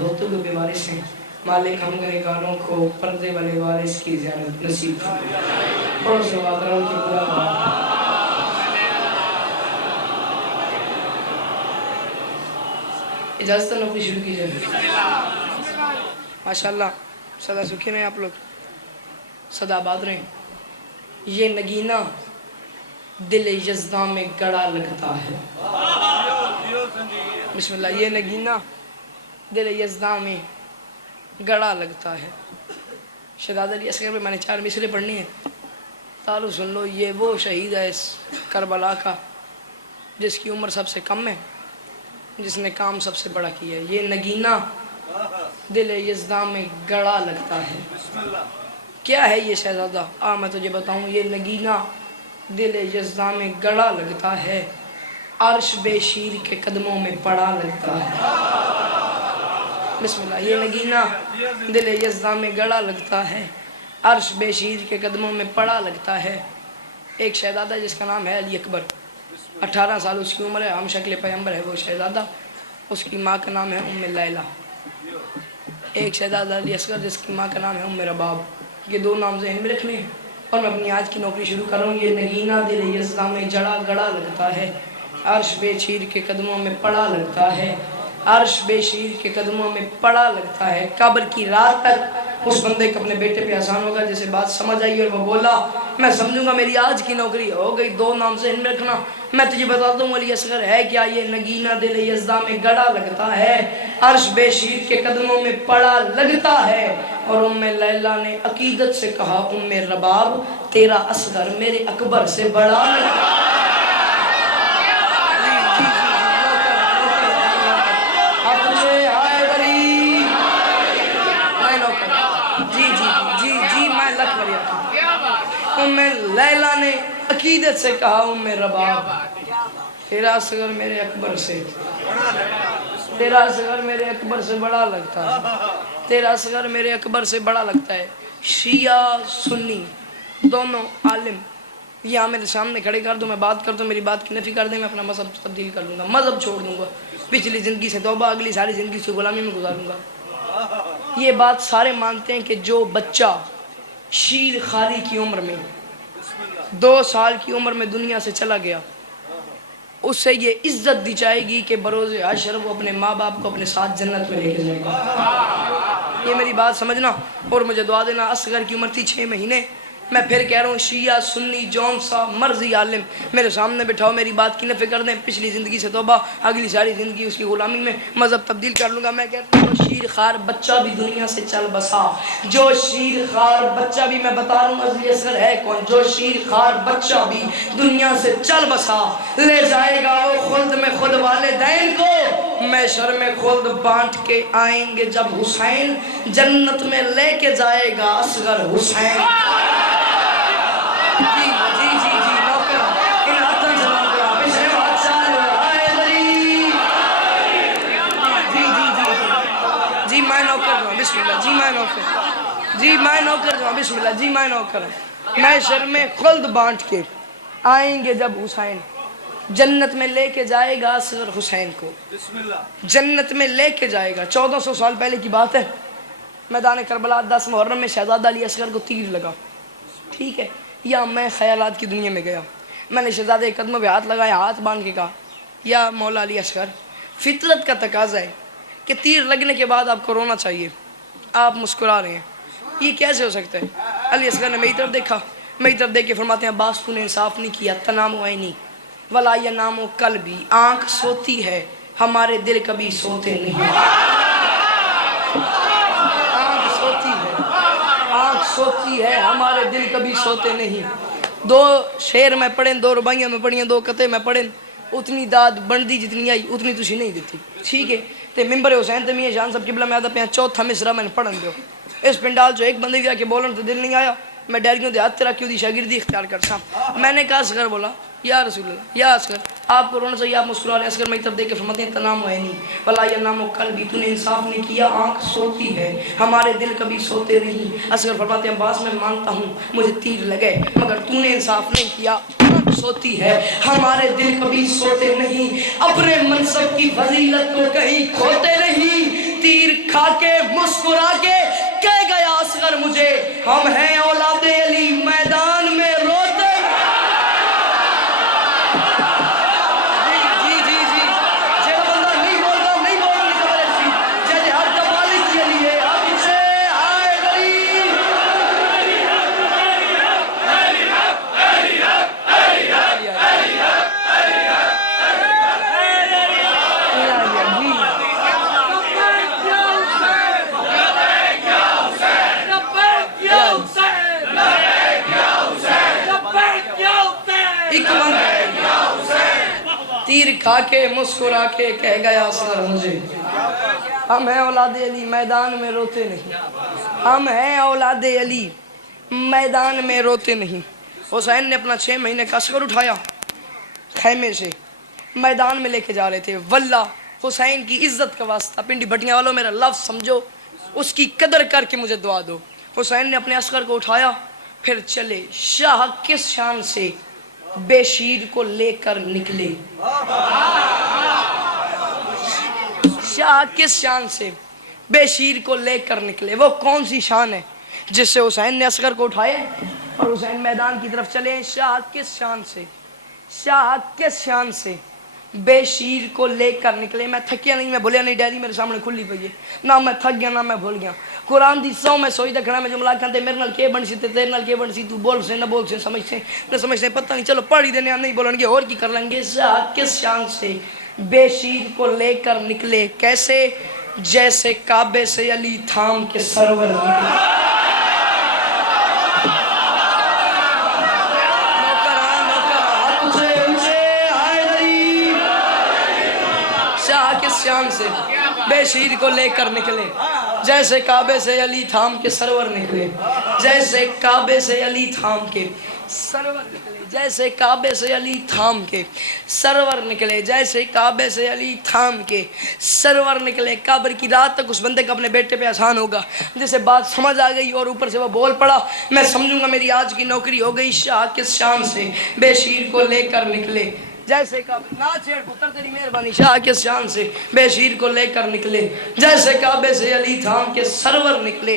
ہوتے ہوئے بے وارث ہیں، مالک ہم گنہگاروں کو پردے والے وارث کی زیارت نصیب فرما۔ اور سوات رہوں کی پورا اجازت نوکری شروع کی جائے۔ ماشاءاللہ سدا سکھی رہیں آپ لوگ، سدا آباد رہیں۔ یہ نگینہ دل یزداں میں گڑا لگتا ہے۔ بسم اللہ۔ یہ نگینہ دل یزداں میں گڑا لگتا ہے۔ شہزادہ علی اصغر میں نے 4 مصرے پڑھنی ہیں، تعالو سن لو۔ یہ وہ شہید ہے اس کربلا کا جس کی عمر سب سے کم ہے، جس نے کام سب سے بڑا کیا ہے۔ یہ نگینہ دل یزداں میں گڑا لگتا ہے۔ کیا ہے یہ شہزادہ؟ میں تجھے بتاؤں۔ یہ نگینہ دل یزداں میں گڑا لگتا ہے، عرش بے شیر کے قدموں میں پڑا لگتا ہے۔ بسم اللہ۔ یہ نگینہ دل یزداں میں گڑا لگتا ہے، عرش بے شیر کے قدموں میں پڑا لگتا ہے۔ ایک شہزادہ جس کا نام ہے علی اکبر، 18 سال اس کی عمر ہے، ہم شکل پیغمبر ہے وہ شہزادہ۔ اس کی ماں کا نام ہے ام لیلہ۔ ایک شہزادہ علی اصغر جس کی ماں کا نام ہے ام رباب۔ یہ 2 نام ذہن میں رکھنے ہیں اور میں اپنی آج کی نوکری شروع کر رہا ہوں۔ یہ نگینہ دل یزداں میں گڑا لگتا ہے، عرش بے شیر کے قدموں میں پڑا لگتا ہے، عرش بے شیر کے قدموں میں پڑا لگتا ہے۔ قبر کی رات تک اس بندے کو اپنے بیٹے پہ احسان ہوگا جسے بات سمجھ آئی اور وہ بولا میں سمجھوں گا میری آج کی نوکری ہو گئی۔ 2 نام ذہن میں رکھنا۔ میں تجھے بتاتا ہوں علی اصغر ہے کیا۔ یہ نگینہ دل یزداں میں گڑا لگتا ہے، عرش بے شیر کے قدموں میں پڑا لگتا ہے۔ اور ام لیلہ نے عقیدت سے کہا ام رباب تیرا اصغر میرے اکبر سے بڑا لگتا ہے۔ ام لیلہ نے عقیدت سے کہا ام رباب تیرا اصغر میرے اکبر سے، تیرا اصغر میرے اکبر سے بڑا لگتا ہے، تیرا اصغر میرے اکبر سے بڑا لگتا ہے۔ شیعہ سنی دونوں عالم یہاں میرے سامنے کھڑے کر دو، میں بات کر دوں، میری بات کی نفی کر دیں، میں اپنا مذہب تبدیل کر لوں گا، مذہب چھوڑ دوں گا، پچھلی زندگی سے توبہ، اگلی ساری زندگی سے غلامی میں گزاروں گا۔ یہ بات سارے مانتے ہیں کہ جو بچہ شیر خاری کی عمر میں 2 سال کی عمر میں دنیا سے چلا گیا، اس سے یہ عزت دی جائے گی کہ بروز حشر وہ اپنے ماں باپ کو اپنے ساتھ جنت میں لے کے جائے گا۔ یہ میری بات سمجھنا اور مجھے دعا دینا۔ اصغر کی عمر تھی 6 مہینے۔ میں پھر کہہ رہا ہوں شیعہ سنی جون سا مرضی عالم میرے سامنے بٹھاؤ، میری بات کی نفی کر دیں، پچھلی زندگی سے توبہ، اگلی ساری زندگی اس کی غلامی میں، مذہب تبدیل کر لوں گا۔ میں کہتا ہوں جو شیر خار بچہ بھی دنیا سے چل بسا، جو شیر خار بچہ بھی، میں بتا رہا ہوں علی اصغر ہے کون، جو شیر خار بچہ بھی دنیا سے چل بسا لے جائے گا وہ خلد میں خود والدین کو، محشر میں خلد بانٹ کے آئیں گے جب حسین، جنت میں لے کے جائے گا اصغر حسین۔ جی میں نوکر ہوں، بسم اللہ۔ جی میں نوکر ہوں۔ محشر میں خلد بانٹ کے آئیں گے جب حسین، جنت میں لے کے جائے گا اصغر حسین کو، جنت میں لے کے جائے گا۔ 1400 سال پہلے کی بات ہے، میدان کربلا 10 محرم میں شہزادہ علی اصغر کو تیر لگا، ٹھیک ہے، یا میں خیالات کی دنیا میں گیا، میں نے شہزادہ کے قدموں پہ ہاتھ لگایا، ہاتھ باندھ کے کہا یا مولا علی اصغر فطرت کا تقاضا ہے کہ تیر لگنے کے بعد آپ کو رونا چاہیے، آپ مسکرا رہے ہیں، یہ کیسے ہو سکتا ہے؟ علی اصغر نے میری طرف دیکھا، میری طرف دیکھ کے فرماتے ہیں عباس تو نے انصاف نہیں کیا، تنام عینی ولا ینام قلبی، آنکھ سوتی ہے ہمارے دل کبھی سوتے نہیں، آنکھ سوتی ہے، آنکھ سوتی ہے ہمارے دل کبھی سوتے نہیں۔ 2 شعر میں پڑھیں، 2 رباعیاں میں پڑھیں، 2 قطعے میں پڑھیں، اتنی داد بندی جتنی آئی اتنی تسی نہیں دیتی، ٹھیک ہے۔ تے ممبر حسین تے میاں جان صاحب قبلہ میں آدھا پہ 4تھا مصرع میں نے پڑھن دیو، اس پنڈال جو ایک بندے گیا کہ بولن تو دل نہیں آیا، میں ڈیریوں دے ہاتھ تیرا کیوں دی شاگردی اختیار کرتا ہوں۔ میں نے کہا اصغر بولا یا رسول اللہ، یا اصغر آپ کو رونا چاہیے، آپ مسکرا رہے ہیں۔ اصغر میری طرف دیکھ کے فرماتے ہیں تنام عینی ولا ینام قلبی، تو نے انصاف نہیں کیا، آنکھ سوتی ہے ہمارے دل کبھی سوتے نہیں۔ اصغر فرماتے ہیں عباس میں مانتا ہوں مجھے تیر لگے مگر تو نے انصاف نہیں کیا، آنکھ سوتی ہے ہمارے دل کبھی سوتے نہیں، اپنے منصب کی فضیلت کو کہیں کھوتے نہیں، تیر کھا کے مسکرا کے کہہ گیا اصغر مجھے ہم ہیں اولاد علی میدان میں روتے تیر کھا کے مسکرا کے کہہ گیا اصغر مجھے ہم ہیں اولاد علی میدان میں روتے نہیں ہم ہیں اولاد علی میدان میں روتے نہیں حسین نے اپنا 6 مہینے کا اصغر اٹھایا خیمے سے میدان میں لے کے جا رہے تھے واللہ حسین کی عزت کا واسطہ پنڈی بھٹیاں والوں میرا لفظ سمجھو اس کی قدر کر کے مجھے دعا دو حسین نے اپنے اصغر کو اٹھایا پھر چلے شاہ کس شان سے بے شیر کو لے کر نکلے شاہ کس شان سے بے شیر کو لے کر نکلے وہ کون سی شان ہے جس سے حسین نے اصغر کو اٹھائے اور حسین میدان کی طرف چلے شاہ کس شان سے بے شیر کو لے کر نکلے میں تھکیا نہیں میں بھولیا نہیں ڈائری میرے سامنے کھلی پئی ہے نہ میں تھک گیا نہ میں بھول گیا قرآن دی سو میں سوئی دکھنا میں جملہ کہتے میرے نال کے بن سی تیرے نال کے بن سی تو بول سے نہ بول سے سمجھ سے نہ سمجھ سے پتہ نہیں چلو پڑھ ہی دینے نہیں بولن گے اور کی کر لیں گے شاہ کس شان سے بے شیر کو لے کر نکلے کیسے جیسے کعبے سے علی تھام کے سرور نکلے شان سے بے شیر کو لے کر نکلے جیسے کعبے سے علی تھام کے سرور نکلے جیسے کعبے سے علی تھام کے سرور نکلے جیسے کعبے سے علی تھام کے سرور نکلے جیسے کعبے سے علی تھام کے سرور نکلے قبر کی رات تک اس بندے کا اپنے بیٹے پہ آسان ہوگا جسے بات سمجھ آ گئی اور اوپر سے وہ بول پڑا میں سمجھوں گا میری آج کی نوکری ہو گئی شاہ کس شان سے بے شیر کو لے کر نکلے جیسے کعبے نہ چھیڑ پتر تیری مہربانی شاہ کس شان سے بے شیر کو لے کر نکلے جیسے کعبے سے علی تھام کے سرور نکلے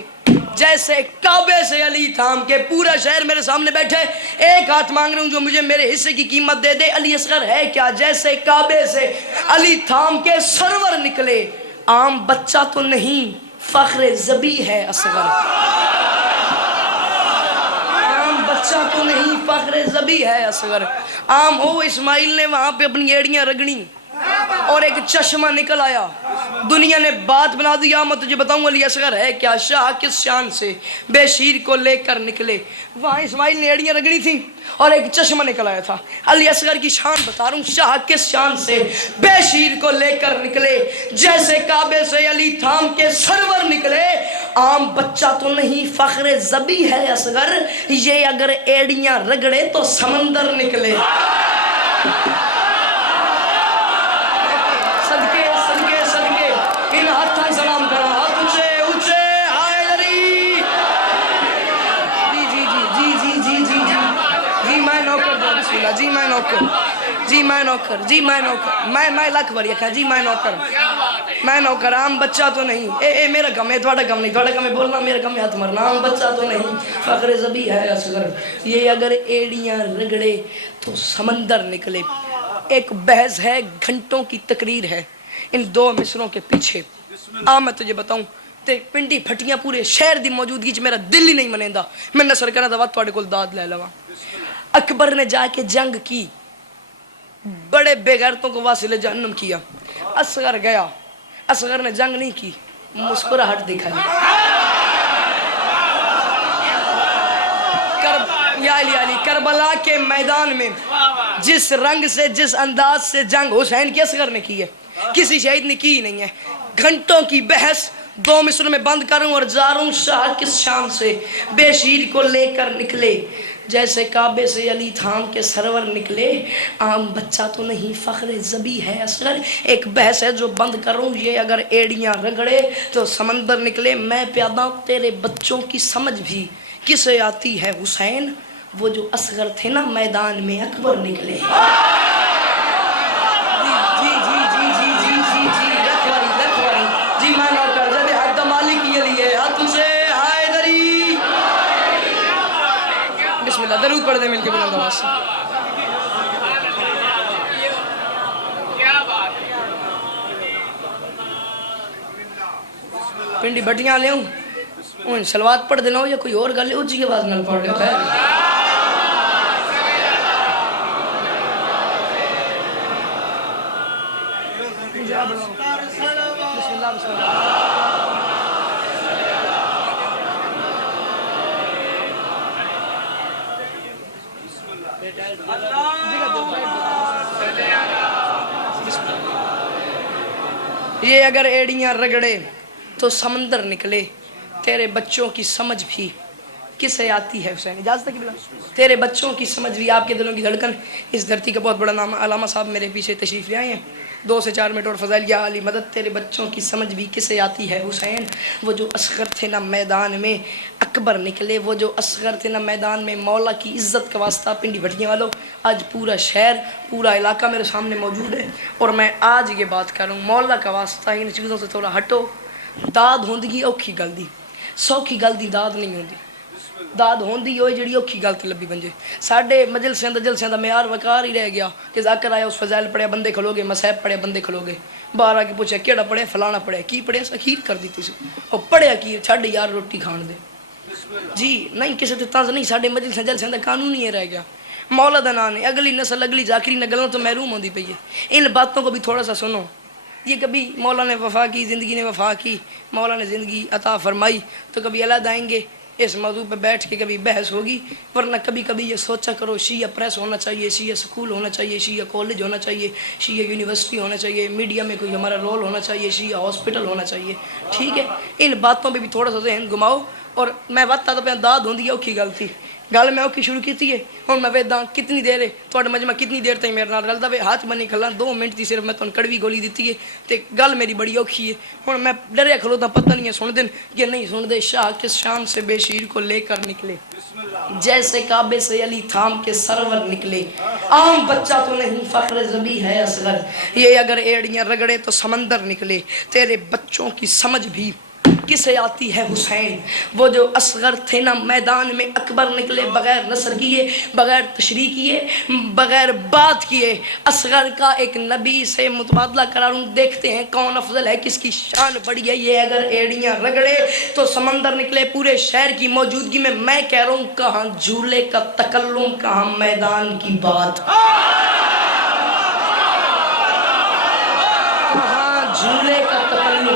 جیسے کعبے سے علی تھام کے پورا شہر میرے سامنے بیٹھے ایک ہاتھ مانگ رہا ہوں جو مجھے میرے حصے کی قیمت دے دے علی اصغر ہے کیا جیسے کعبے سے علی تھام کے سرور نکلے عام بچہ تو نہیں فخر ذبی ہے اصغر بچہ تو نہیں فخر ذبی ہے اصغر عام ہو اسماعیل نے وہاں پہ اپنی ایڑیاں رگڑی اور ایک چشمہ نکل آیا دنیا نے بات بنا دیا میں تجھے بتاؤں علی اصغر ہے کیا شاہ کس شان سے بے شیر کو لے کر نکلے وہاں اسماعیل نے ایڑیاں رگڑی تھیں اور ایک چشمہ نکل آیا تھا علی اصغر کی شان بتا رہا ہوں شاہ کس شان سے بے شیر کو لے کر نکلے جیسے کعبے سے علی تھام کے سرور نکلے عام بچہ تو نہیں فخر ذبی ہے اصغر یہ اگر ایڑیاں رگڑے تو سمندر نکلے صدقے صدقے صدقے ان ہاتھاں سلام کرا ہاتھ اونچے اونچے ہائے علی جی جی جی جی جی جی جی جی میں نوکر دو بسم اللہ جی میں نوکر جی میں نوکر جی میں نوکر میں لاکھ بار یہ کہا جی میں نوکر عام بچہ تو نہیں اے میرا کم ہے تھوڑا کم نہیں تھوڑا کم ہے بولنا میرا کم ہے ہاتھ مرنا عام بچہ تو نہیں فخر ذبی ہے اصغر یہ اگر ایڑیاں رگڑے تو سمندر نکلے ایک بحث ہے گھنٹوں کی تقریر ہے ان 2 مصروں کے پیچھے میں تجھے بتاؤں تے پنڈی پھٹیاں پورے شہر دی موجودگی چ میرا دل ہی نہیں منیندا میں نثر کرنا دا وقت تواڈے کول داد لے لواں اکبر نے جا کے جنگ کی بڑے بے غیرتوں کو واصل جہنم کیا اصغر گیا اصغر نے جنگ نہیں کی مسکراہٹ دکھائی یا علی کربلا کے میدان میں جس رنگ سے جس انداز سے جنگ حسین کی اصغر نے کی ہے کسی شہید نے کی ہی نہیں ہے گھنٹوں کی بحث 2 مصر میں بند کروں اور جا رہا ہوں شاہ کس شان سے بے شیر کو لے کر نکلے جیسے کعبے سے علی تھام کے سرور نکلے عام بچہ تو نہیں فخر ذبی ہے اصغر ایک بحث ہے جو بند کروں یہ اگر ایڑیاں رگڑے تو سمندر نکلے میں پیادا تیرے بچوں کی سمجھ بھی کسے آتی ہے حسین وہ جو اصغر تھے نا میدان میں اکبر نکلے جی جی جی جی جی جی جی رکھوائی جی میں نوکر جب اللہ. درود پڑھ دیں مل کے بلند آواز سے. پنڈی بٹیاں لے ہوں سلوات پڑھ دینا ہو یا کوئی اور گل ہے اچھی کے بعد نہ پڑھ لے. خیر بسم اللہ بسم اللہ. یہ اگر ایڑیاں رگڑے تو سمندر نکلے، تیرے بچوں کی سمجھ بھی کسے آتی ہے حسین. اجازت ہے کہ بلا تیرے بچوں کی سمجھ بھی، آپ کے دلوں کی دھڑکن. اس دھرتی کا بہت بڑا نام علامہ صاحب میرے پیچھے تشریف لے آئے ہیں. 2 سے 4 منٹ اور فضائل یا علی مدد. تیرے بچوں کی سمجھ بھی کسے آتی ہے حسین. وہ جو اصغر تھے نہ میدان میں اکبر نکلے، وہ جو اصغر تھے نہ میدان میں مولا کی عزت کا واسطہ. پنڈی بھٹیاں والوں، آج پورا شہر پورا علاقہ میرے سامنے موجود ہے اور میں آج یہ بات کر رہا ہوں. مولا کا واسطہ ان چیزوں سے تھوڑا ہٹو. داد ہوندگی اوکھی گل دی، سوکھی گل دی داد نہیں ہوندی. داد ہوندی ہوئے جڑی اوکھی گل تے لبی بنجے. ساڈے مجلسیں دا معیار وقار ہی رہ گیا کہ ذاکر آیا اس فضائل پڑھیا بندے کھلو گے، مسائب پڑھیا بندے کھلو گے. باہر آ کے پوچھا کیڑا پڑھیا؟ فلانا پڑھیا. کی پڑھیا؟ سخیر کر دی تسی. اور پڑھیا کی؟ چھڈ یار روٹی کھان دے. جی نہیں کسی تے طنز نہیں. ساڈے مجلسیں جلسیں دا قانون ہی رہ گیا. مولا دا نام ہے. اگلی نسل اگلی ذاکری نے گلوں تو محروم ہوندی پئی ہے. ان باتوں کو بھی تھوڑا سا سنو. یہ کبھی مولا نے وفا کی، زندگی نے وفا کی، مولا نے زندگی عطا فرمائی تو کبھی علیحدہ آئیں گے اس موضوع پہ بیٹھ کے کبھی بحث ہوگی. ورنہ کبھی کبھی یہ سوچا کرو شیعہ پریس ہونا چاہیے، شیعہ سکول ہونا چاہیے، شیعہ کالج ہونا چاہیے، شیعہ یونیورسٹی ہونا چاہیے، میڈیا میں کوئی ہمارا رول ہونا چاہیے، شیعہ ہاسپٹل ہونا چاہیے. ٹھیک ہے، ان باتوں پہ بھی تھوڑا سا ذہن گھماؤ. اور میں وقت آتا پہ داد ہوندی ہے اوکھی گل تھی. گل میں اوکھی شروع کی ہے. ہوں میں ویداں کتنی دیر ہے تھوڑا مجمع کتنی دیر تک میرے نال رلدا وے. ہاتھ بنی کھلا 2 منٹ کی صرف میں تمہیں کڑوی گولی دیتی ہے تے گل میری بڑی اوکھی ہے. ہوں میں ڈریا کھلوتا پتہ نہیں ہے سن دین یہ نہیں سن دے. شاہ کس شان سے بے شیر کو لے کر نکلے، جیسے کعبے سے علی تھام کے سرور نکلے. عام بچہ تو نہیں فخر زبی ہے اصغر. یہ اگر ایڑیاں رگڑے تو سمندر نکلے. تیرے بچوں کی سمجھ بھی کسے آتی ہے حسین. وہ جو اصغر تھے نا میدان میں اکبر نکلے. بغیر نصر کیے، بغیر تشریح کیے، بغیر بات کیے اصغر کا ایک نبی سے متبادلہ کراروں. دیکھتے ہیں کون افضل ہے، کس کی شان بڑی ہے. یہ اگر ایڑیاں رگڑے تو سمندر نکلے. پورے شہر کی موجودگی میں کہہ رہا ہوں کہاں جھولے کا تکلم، کہاں میدان کی بات. کہاں جھولے کا تکلم،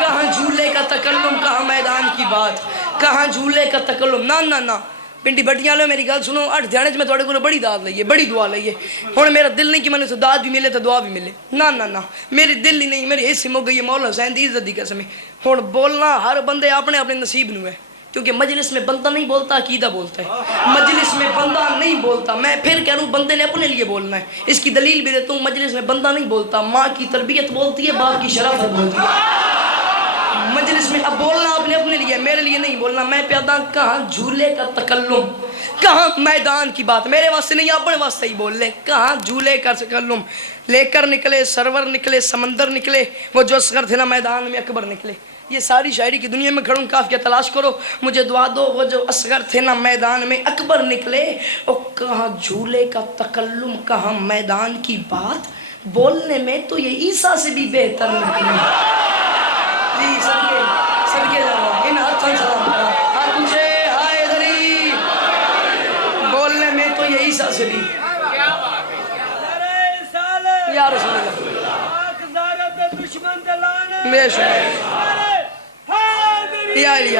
کہاں جھولے کا تکلم، کہاں میدان کی بات. کہاں جھولے کا تکلم. نہ پنڈی بٹیاں لو میری گل سنو. 8 دھیانے میں تھوڑے کو بڑی داد لئیے، بڑی دعا لئیے. ہوں میرا دل نہیں کہ میں نے سے داد بھی ملے تو دعا بھی ملے. نہ میری دل ہی نہیں، میری حصے مو گئی ہے مولا حسین دی عزت دی قسم. ہوں بولنا ہر بندے اپنے اپنے نصیب نو ہے. کیونکہ مجلس میں بندہ نہیں بولتا، عقیدہ بولتا ہے. مجلس میں بندہ نہیں بولتا. میں پھر کہہ رہا ہوں بندے نے اپنے لیے بولنا ہے. اس کی دلیل بھی دیتا ہوں. مجلس میں بندہ نہیں بولتا، ماں کی تربیت بولتی ہے، باپ کی شرافت بولتی ہے. مجلس میں اب بولنا آپ نے اپنے لیے، میرے لیے نہیں بولنا. میں پیادا کہاں جھولے کا تکلم، کہاں میدان کی بات. میرے واسطے نہیں اپنے واسطے ہی بول لے. کہاں جھولے کا تکلم. لے کر نکلے سرور نکلے، سمندر نکلے. وہ جو اصغر تھے نا میدان میں اکبر نکلے. یہ ساری شاعری کی دنیا میں کھڑوں، کافیہ تلاش کرو مجھے دعا دو. وہ جو اصغر تھے نا میدان میں اکبر نکلے. اور کہاں جھولے کا تکلم، کہاں میدان کی بات. بولنے میں تو یہ عیسیٰ سے بھی بہتر نکلے. جی صدقے جاؤ ان ہاتھوں سلام کرا. ہاتھ اونچے ہائے دری. بولنے میں تو یہ عیسیٰ سے بھی. یا رسول اللہ بے شکر یا علی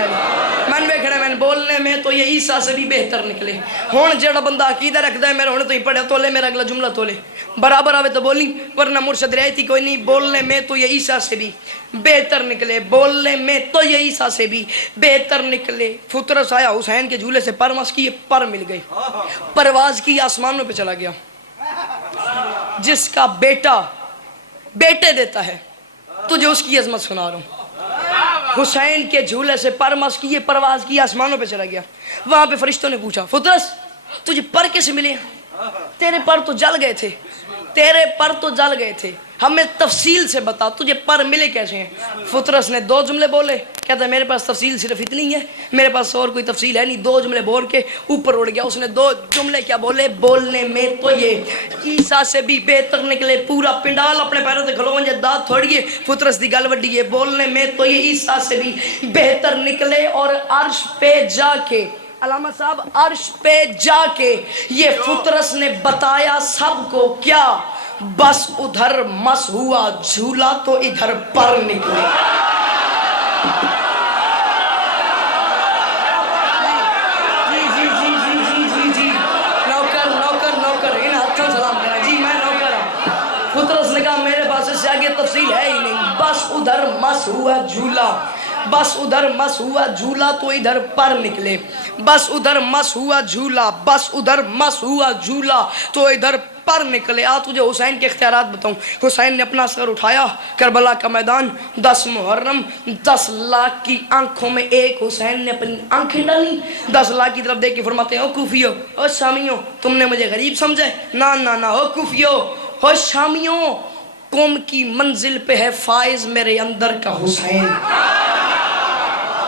من میں کھڑے میں بولنے میں تو یہ عیسیٰ سے بھی بہتر نکلے. ہون جڑا بندہ عقیدہ رکھدا ہے میرے ہونے تو ہی پڑھے تو لے میرا اگلا جملہ تو لے برابر آوے تو بولی ورنہ مرشد رہتی کوئی نہیں. بولنے میں تو یہ عیسیٰ سے بھی بہتر نکلے. بولنے میں تو یہ عیسیٰ سے بھی بہتر نکلے. فطرس آیا حسین کے جھولے سے پرواز کی، پر مل گئی. پرواز کی آسمانوں پہ چلا گیا. جس کا بیٹا بیٹے دیتا ہے تجھے اس کی عظمت سنا رہا ہوں. حسین کے جھولے سے پرواز کی، پرواز کی آسمانوں پہ چلا گیا. وہاں پہ فرشتوں نے پوچھا فطرس تجھے پر کیسے ملے؟ تیرے پر تو جل گئے تھے، تیرے پر تو جل گئے تھے. ہمیں تفصیل سے بتا تجھے پر ملے کیسے ہیں. فطرس نے 2 جملے بولے, کہتا ہے میرے پاس تفصیل صرف اتنی ہے, میرے پاس اور کوئی تفصیل ہے نہیں. 2 جملے بول کے اوپر اڑ گیا. اس نے 2 جملے کیا بولے, بولنے میں تو یہ عیسیٰ سے بھی بہتر نکلے, پورا پنڈال اپنے پیروں سے کھلو ونجے داد تھوڑی ہے. فطرس دی گل وڈی ہے, بولنے میں تو یہ عیسیٰ سے بھی بہتر نکلے. اور عرش پہ جا کے, علامہ صاحب عرش پہ جا کے یہ فطرس نے بتایا سب کو کیا, بس ادھر مس ہوا جھولا تو ادھر پر نکلے. فطرس نے کہا میرے پاس اس سے آگے تفصیل ہے ہی نہیں, بس ادھر مس ہوا جھولا, بس ادھر مس ہوا جھولا تو ادھر پر نکلے. بس ادھر مس ہوا جھولا, بس ادھر مس ہوا جھولا تو ادھر پر نکلے. تجھے حسین کے اختیارات بتاؤں. حسین نے اپنا سر اٹھایا, کربلا کا میدان, 10 محرم, 10 لاکھ کی آنکھوں میں ایک حسین نے اپنی آنکھیں ڈالی, 10 لاکھ کی طرف دیکھ کے فرماتے ہیں او کوفیو, او شامیوں, تم نے مجھے غریب سمجھے؟ نا نا نا, او کوفیو, او شامیوں, قوم کی منزل پہ ہے فائز میرے اندر کا حسین.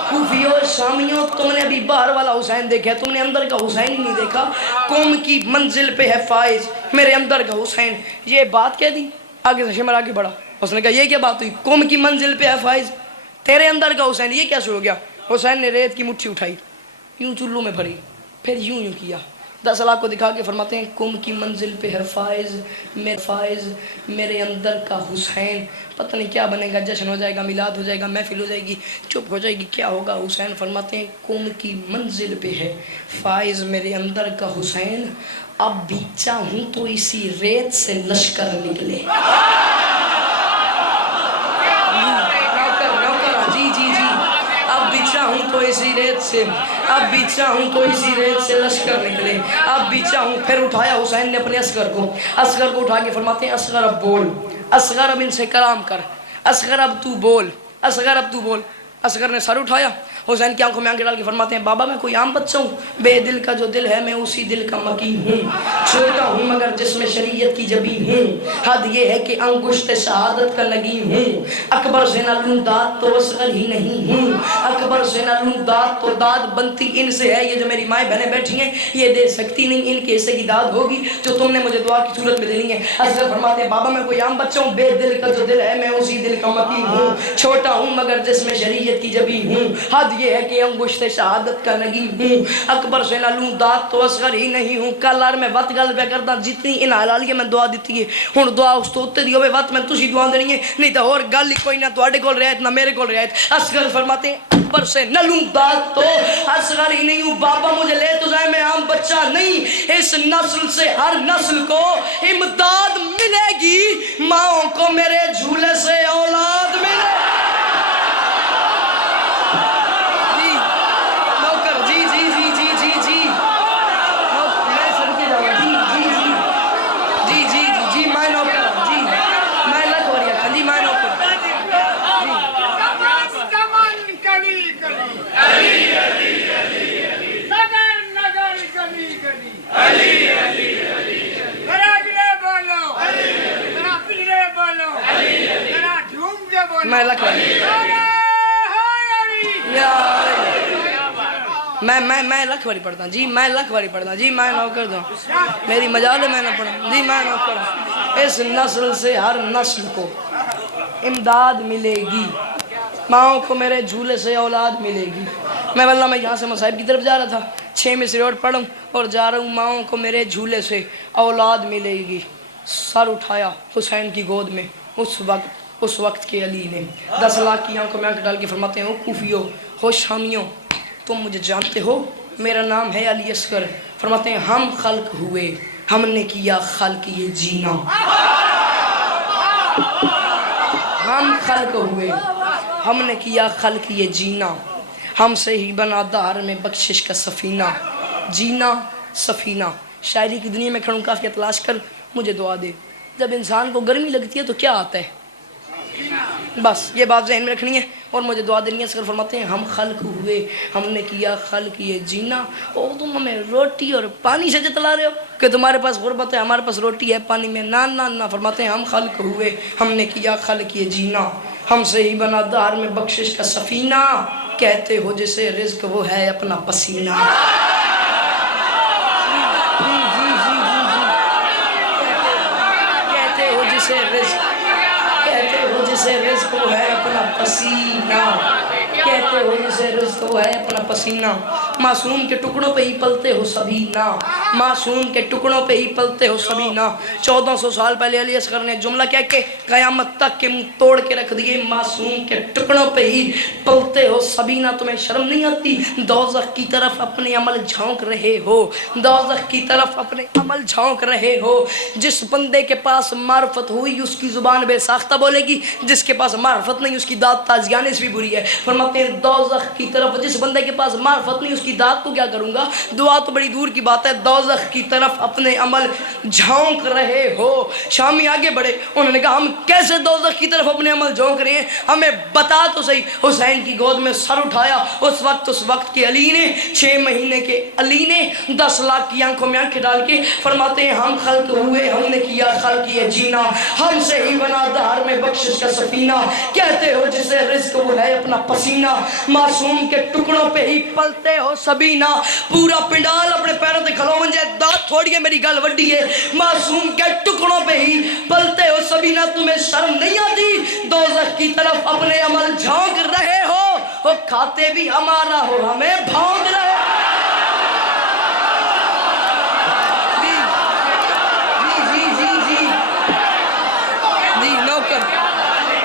کوفیو, شامیوں, تم نے ابھی باہر والا حسین دیکھا ہے, تم نے اندر کا حسین ہی نہیں دیکھا. قوم کی منزل پہ ہے فائز میرے اندر کا حسین. یہ بات کہہ دی, آگے سے شمر آگے بڑھا. اس نے کہا یہ کیا بات ہوئی, قوم کی منزل پہ ہے فائز تیرے اندر کا حسین, یہ کیا شروع ہو گیا؟ حسین نے ریت کی مٹھی اٹھائی, یوں چلو میں بھری, پھر یوں یوں کیا, 10 لاکھ کو دکھا کے فرماتے ہیں قوم کی منزل پہ ہے فائز میرے اندر کا حسین. پتہ نہیں کیا بنے گا, جشن ہو جائے گا, میلاد ہو جائے گا, محفل ہو جائے گی, چپ ہو جائے گی, کیا ہوگا؟ حسین فرماتے ہیں قوم کی منزل پہ ہے فائز میرے اندر کا حسین, اب بھی چاہوں تو اسی ریت سے لشکر نکلے. چاہوں تو اسی ریت سے, اب بھی چاہوں تو اسی ریت سے لشکر نکلے, اب بھی چاہوں. پھر اٹھایا حسین نے اپنے اصغر کو اٹھا کے فرماتے ہیں اصغر اب بول, اصغر اب ان سے کلام کر, اصغر اب تو بول, اصغر اب تو بول. اصغر نے سر اٹھایا, حسین کی آنکھوں میں آنکھیں ڈال کے فرماتے ہیں بابا میں کوئی عام بچہ ہوں, بے دل کا جو دل ہے میں اسی دل کا مکی ہوں, چھوٹا ہوں مگر جسم شریعت کی جبی ہوں, حد یہ ہے کہ انگشت شہادت کا لگی ہوں, اکبر سے نہ لوں داد تو اصغر ہی نہیں ہوں, اکبر سے نہ لوں داد تو داد بنتی ان سے ہے, یہ جو میری مائیں بہنیں بیٹھی ہیں یہ دے سکتی نہیں, ان کے حصے کی داد ہوگی جو تم نے مجھے دعا کی صورت میں دینی ہے. اصغر فرماتے ہیں بابا میں کوئی عام بچہ ہوں, بے دل کا جو دل ہے میں اسی دل کا مکی ہوں, چھوٹا ہوں مگر جسم شریعت کی جبی ہوں, حد یہ ہے کہ انگشت شہادت کا نگی ہوں, اکبر سے نہ لوں داد تو اصغر ہی نہیں ہوں. کل آر میں وقت گل پہ کرتا جتنی ان حلالی میں دعا دیتی ہے, ہوں دعا اس تو اتے دی ہوئے وقت میں تسی دعا دینی ہے, نہیں تو اور گل ہی کوئی نہ تواڈے کول رعایت نہ میرے کول رعایت. اصغر فرماتے ہیں اکبر سے نہ لوں داد تو اصغر ہی نہیں ہوں, بابا مجھے لے تو جائے میں عام بچہ نہیں, اس نسل سے ہر نسل کو امداد ملے گی, ماؤں کو میرے جھولے سے اولاد ملے. میں لکھ باری پڑھتا ہوں جی, میں لکھ باری پڑھتا ہوں جی, میں نوکر دوں, میری مجال ہے میں نہ پڑھوں جی, میں نوکر ہوں. اس نسل سے ہر نسل کو امداد ملے گی, ماؤں کو میرے جھولے سے اولاد ملے گی. میں واللہ میں یہاں سے مصاحب کی طرف جا رہا تھا, 6 مصری روڈ پڑھوں اور جا رہا ہوں, ماؤں کو میرے جھولے سے اولاد ملے گی. سر اٹھایا حسین کی گود میں اس وقت کے علی نے, 10 لاکھ کی آنکھوں میں آنکھ ڈال کے فرماتے ہیں او کوفیو, ہو شامیوں, تم مجھے جانتے ہو, میرا نام ہے علی اصغر. فرماتے ہیں ہم خلق ہوئے, ہم نے کیا خلق یہ جینا, ہم خلق ہوئے, ہم نے کیا خلق یہ جینا, ہم سے ہی بنا دار میں بخشش کا سفینہ, جینا سفینہ. شاعری کی دنیا میں کھڑوں, کافیہ تلاش کر مجھے دعا دے. جب انسان کو گرمی لگتی ہے تو کیا آتا ہے؟ بس یہ بات ذہن میں رکھنی ہے اور مجھے دعا دینی ہے. اصغر فرماتے ہیں ہم خلق ہوئے، ہم نے کیا خلق یہ جینا، اور تم ہمیں روٹی اور پانی سے جتلا رہے ہو کہ تمہارے پاس غربت ہے، ہمارے پاس روٹی ہے پانی میں. نہ نہ نہ، فرماتے ہیں ہم خلق ہوئے، ہم نے کیا خلق یہ جینا، ہم سے ہی بنا دار میں بخشش کا سفینہ، کہتے ہو جسے رزق وہ ہے اپنا پسینہ. کہتے ہو جسے رزق، کہتے ہو جسے رزق وہ ہے اپنا پسینہ، کہتے ہو جسے رزق وہ ہے اپنا پسینہ. معصوم کے ٹکڑوں پہ ہی پلتے ہو سبینہ، معصوم کے ٹکڑوں پہ ہی پلتے ہو سبینہ. 1400 سال پہلے علی اصغر نے جملہ کہہ کے قیامت تک کے منہ توڑ کے رکھ دیے، معصوم کے ٹکڑوں پہ ہی پلتے ہو سبینہ. تمہیں شرم نہیں آتی دوزخ کی طرف اپنے عمل جھونک رہے ہو، دوزخ کی طرف اپنے عمل جھونک رہے ہو. جس بندے کے پاس معرفت ہوئی اس کی زبان بے ساختہ بولے گی، جس کے پاس معرفت نہیں اس کی داد تازیانے سے بھی بری ہے. فرماتے ہیں دوزخ کی طرف، جس بندے کے پاس معرفت نہیں اس کی داد تو کیا کروں گا، دعا تو بڑی دور کی بات ہے، دوزخ کی طرف اپنے عمل جھونک رہے ہو. شامی آگے بڑھے، انہوں نے کہا ہم کیسے دوزخ کی طرف اپنے عمل جھونک رہے ہیں، ہمیں بتا تو صحیح. حسین کی گود میں سر اٹھایا اس وقت کے علی نے، 6 مہینے کے علی نے 10 لاکھ کی آنکھوں میں آنکھیں ڈال کے فرماتے ہیں ہم خلق ہوئے، ہم نے کیا خلق یہ جینا، ہم سے ہی بنا دہر میں بخشش کا سفینہ، کہتے ہو جسے رزق وہ ہے اپنا پسینہ. معصوم کے ٹکڑوں پہ ہی پلتے ہو سبینہ. پورا پنڈال اپنے پیروں تے کھلو منجے، داد تھوڑی ہے میری گل وڈی ہے. معصوم کے ٹکڑوں پہ ہی پلتے ہو سبینہ. تمہیں شرم نہیں آتی دوزخ کی طرف اپنے عمل جھونک رہے ہو، وہ کھاتے بھی ہمارا ہو ہمیں بھونک رہے ہو.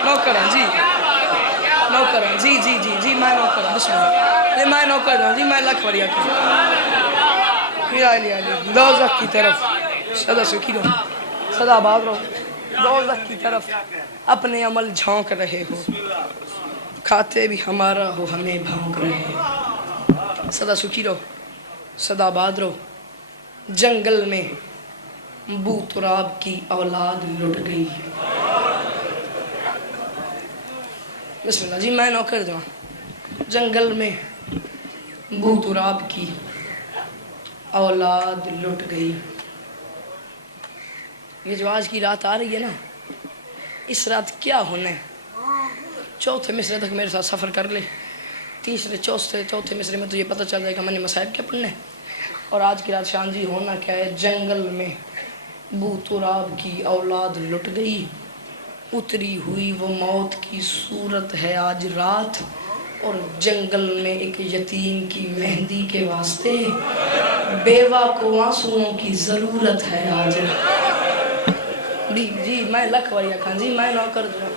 نوکر ہیں جی، نوکر ہیں جی جی جی جی، میں نوکر ہوں، بسم اللہ جی، میں نوکر ہوں جی، میں لکھ وریا کروں دوزخ کی طرف صدا سکی رہو، صدا آباد رہو. دوزخ کی طرف اپنے عمل جھونک رہے ہو، کھاتے بھی ہمارا ہو ہمیں بھونک رہے ہو. صدا سکی رہو، صدا آباد رہو. جنگل میں بو تراب کی اولاد لٹ گئی. بسم اللہ جی، میں نوکر دوں. جنگل میں بو تراب کی اولاد لٹ گئی. یہ جو آج کی رات آ رہی ہے نا، اس رات کیا ہونا ہے، چوتھے مصرے تک میرے ساتھ سفر کر لے. تیسرے چوتھے مصرے میں تو یہ پتہ چل جائے گا میں نے مصائب کیا پڑھنا ہے. اور آج کی رات شان جی ہونا کیا ہے، جنگل میں بو تراب کی اولاد لٹ گئی، اتری ہوئی وہ موت کی صورت ہے آج رات، اور جنگل میں ایک یتیم کی مہندی کے واسطے بیوہ کو آنسوؤں کی ضرورت ہے آج رات. جی میں لکھ وریا کھان جی، میں نوکر دوں.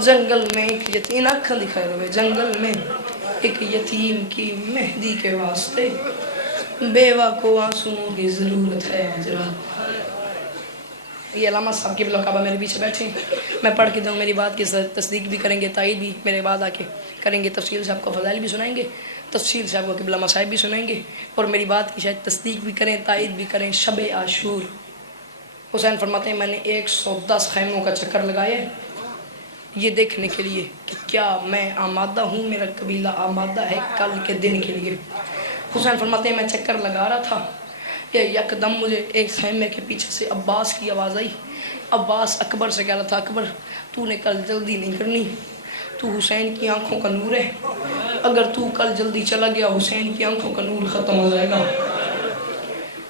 جنگل میں ایک یتیم اکھاں دکھائے ہوئے، جنگل میں ایک یتیم کی مہندی کے واسطے بیوہ کو آنسوؤں کی ضرورت ہے آج رات. یہ علامہ صاحب کی بلوکابہ میرے پیچھے بیٹھے، میں پڑھ کے دوں، میری بات کی تصدیق بھی کریں گے، تائید بھی میرے بعد آ کے کریں گے. تفصیل سے آپ کو فضائل بھی سنائیں گے، تفصیل سے آپ کو قبلہ مصائب بھی سنائیں گے، اور میری بات کی شاید تصدیق بھی کریں، تائید بھی کریں. شب عاشور، حسین فرماتے ہیں میں نے 110 خیموں کا چکر لگایا یہ دیکھنے کے لیے کہ کیا میں آمادہ ہوں، میرا قبیلہ آمادہ ہے کل کے دن کے لیے. حسین فرماتے ہیں میں چکر لگا رہا تھا، یکدم مجھے ایک خیمے کے پیچھے سے عباس کی آواز آئی. عباس اکبر سے کہہ رہا تھا اکبر تو نے کل جلدی نہیں کرنی، تو حسین کی آنکھوں کا نور ہے، اگر تو کل جلدی چلا گیا حسین کی آنکھوں کا نور ختم ہو جائے گا.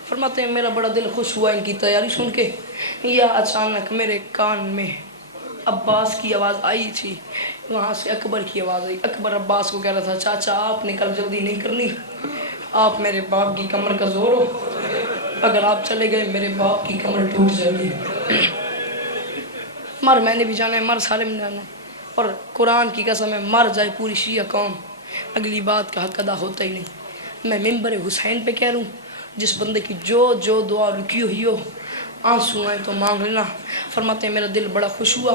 فرماتے ہیں میرا بڑا دل خوش ہوا ان کی تیاری سن کے. یا اچانک میرے کان میں عباس کی آواز آئی تھی، وہاں سے اکبر کی آواز آئی. اکبر عباس کو کہہ رہا تھا چاچا آپ نے کل جلدی نہیں کرنی، آپ میرے باپ کی کمر کا زور ہو، اگر آپ چلے گئے میرے باپ کی کمر ٹوٹ جائے گی. مر میں نے بھی جانا ہے، مر سالم نے جانا ہے، اور قرآن کی قسم ہے مر جائے پوری شیعہ قوم اگلی بات کا حق ادا ہوتا ہی نہیں. میں منبر حسین پہ کہہ رہا ہوں جس بندے کی جو دعا رکی ہوئی ہو آنسو آئے تو مانگ لینا. فرماتے ہیں میرا دل بڑا خوش ہوا،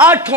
8